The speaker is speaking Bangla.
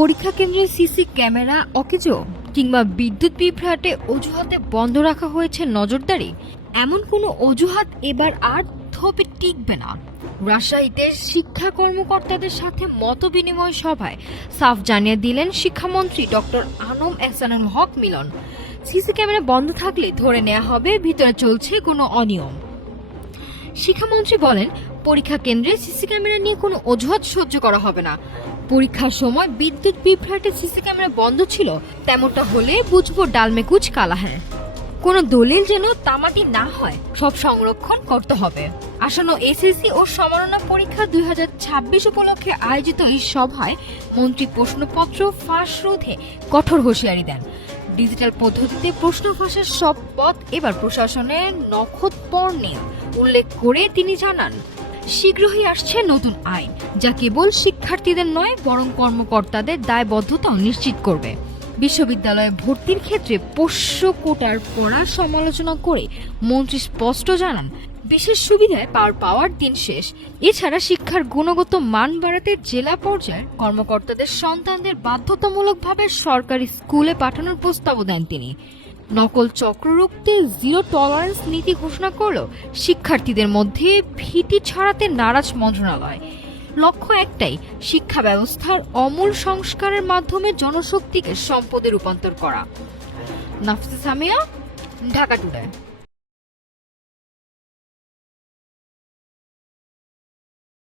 পরীক্ষা কেন্দ্রে সিসি ক্যামেরা অকেজো কিংবা বিদ্যুৎ বিভ্রাটে অজুহাতে বন্ধ রাখা হয়েছে নজরদারি, এমন কোনো অজুহাত এবার আর থোপে টিকবে না। রাজশাহীতে শিক্ষা কর্মকর্তাদের সাথে মত বিনিময় সভায় সাফ জানিয়ে দিলেন শিক্ষামন্ত্রী ডক্টর আনম এহসানুল হক মিলন। সিসি ক্যামেরা বন্ধ থাকলে ধরে নেওয়া হবে ভিতরে চলছে কোনো অনিয়ম। শিক্ষামন্ত্রী বলেন, পরীক্ষা কেন্দ্রে সিসি ক্যামেরা নিয়ে কোনো অজুহাত সহ্য করা হবে না। পরীক্ষার সময় বিদ্যুৎ বিভ্রাটে সিসি ক্যামেরা বন্ধ ছিল, তেমনটা হলে বুঝবো ডালমে কুচ কালা হ্যাঁ। কোনো দলিল যেন তামাটি না হয়, সব সংরক্ষণ করতে হবে। আসন্ন এসএসসি ও সমাননা পরীক্ষা 2026 উপলক্ষে আয়োজিত এই সভায় মন্ত্রী প্রশ্নপত্র ফাঁস রোধে কঠোর হুঁশিয়ারি দেন। ডিজিটাল পদ্ধতিতে প্রশ্ন ফাঁসের সব পথ এবার প্রশাসনের নখদর্পণে উল্লেখ করে তিনি জানান, শীঘ্রই আসছে নতুন আইন, যা কেবল শিক্ষার্থীদের নয় বরং কর্মকর্তাদের দায়বদ্ধতাও নিশ্চিত করবে। বিশ্ববিদ্যালয়ে ভর্তির ক্ষেত্রে পোষ্য কোটার পড়ার সমালোচনা করে মন্ত্রী স্পষ্ট জানান, বিশেষ সুবিধায় পাওয়ার দিন শেষ। এছাড়া শিক্ষার গুণগত মান বাড়াতে জেলা পর্যায়ের কর্মকর্তাদের সন্তানদের বাধ্যতামূলকভাবে সরকারি স্কুলে পাঠানোর প্রস্তাবও দেন তিনি। নকল চক্র রুখতে জিরো টলারেন্স নীতি ঘোষণা করলেও শিক্ষার্থীদের মধ্যে ভীতি ছড়াতে নারাজ মন্ত্রণালয়। লক্ষ্য একটাই, শিক্ষা ব্যবস্থার আমূল সংস্কারের মাধ্যমে জনশক্তিকে সম্পদে রূপান্তর করা। নাফিসা সামিয়া, ঢাকা টুডে।